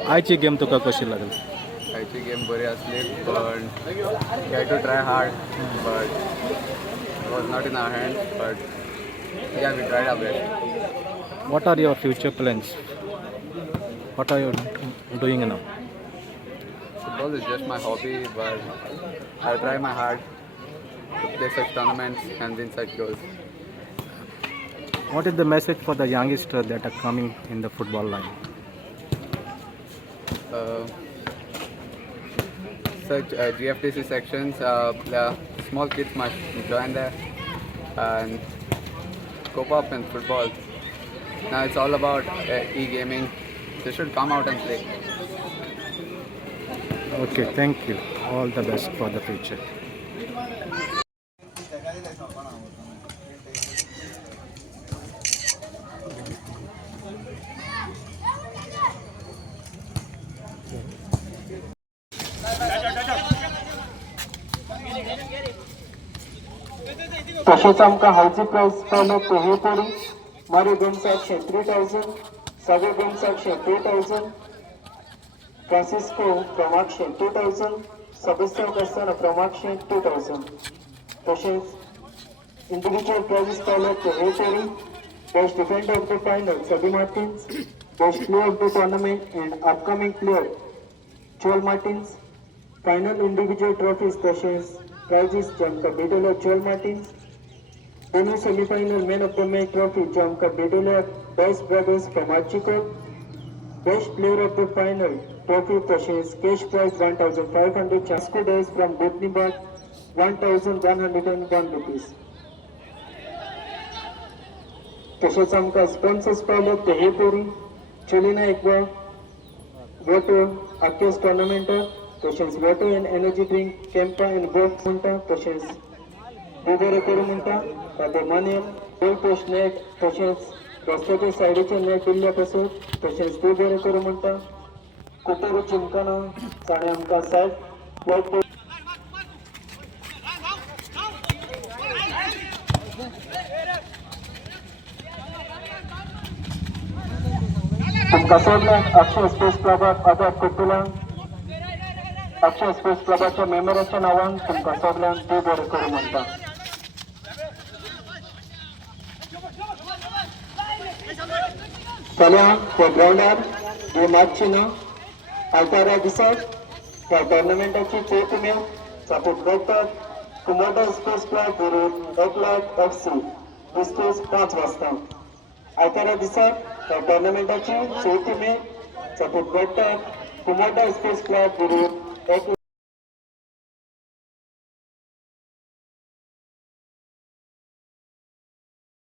आयची गेम तुका कशी लागली? आयची गेम बरी असली पण try to try hard but was not in our hand but yeah we tried our best. What are your future plans? What are you doing now? Football is just my hobby but I try my hard to play such tournaments and win such goals. What is the message for the youngsters that are coming in the football line? Uh, Such GFTC sections, the small kids must join there and cope up in football. Now it's all about e-gaming. They should come out and play. Okay, thank you. All the best for the future. तसेच आमकां हावची प्रायस Paulo हे पडी मारी गेम्साक 3000 सगळे गेम्साक 2000 Francisco क्रमांक 2000 सबस्टर कस्ताना क्रमांक 2000 तसेच individual prices पावले हे पडी best defender of the final Sabi Martins best player of the tournament and upcoming player Joel Martins final individual trophies तसेच प्राइजेस जांकां भेटले जोल मार्टिन्स दोनों semifinal man of the match trophy जो आमकां भेटले डायस ब्रदर्स फ्रॉम आर्चिको best player of the final trophy तसेच cash prize 1500 Chasco Dias from Gotnibag 1101 rupees तसेच आमकां स्पॉन्सर्स पावले ते हे परी चलिना एक्वा वॉटर आख्यास टॉर्नामेंटाक तसेच water and energy drink Campa and box म्हणटा तसेच बरे करूं म्हणटा ताचे मानेल गोल पोस्ट नेट तसेच रस्त्याच्या सायडीचे नेट दिल्ल्या पासून तसेच बरे करूं म्हणटा कुटेरू चिमकाना ताणें आमकां सायड व्हाईट तुमकां सोडल्यात अक्षय स्पोर्ट्स क्लबाक आदार करतलो अक्षय स्पोर्ट्स क्लबाच्या मेंबराच्या नांवान तुमकां सगळ्यांक बरे करूं म्हणटा फाल्यां त्या ग्रावंडार हे मॅच ना आयतारा दिसाक ह्या टोर्नामेंटाची चवथी मॅच सपोर्ट करतात कुमोटा स्पोर्ट्स क्लब बरोबर एकलाख FC दिसतोस 5 वाजता आयतारा दिसाक ह्या टोर्नामेंटाची चवथी मॅच सपोर्ट करतात कुमोटा स्पोर्ट्स क्लब बरोबर एक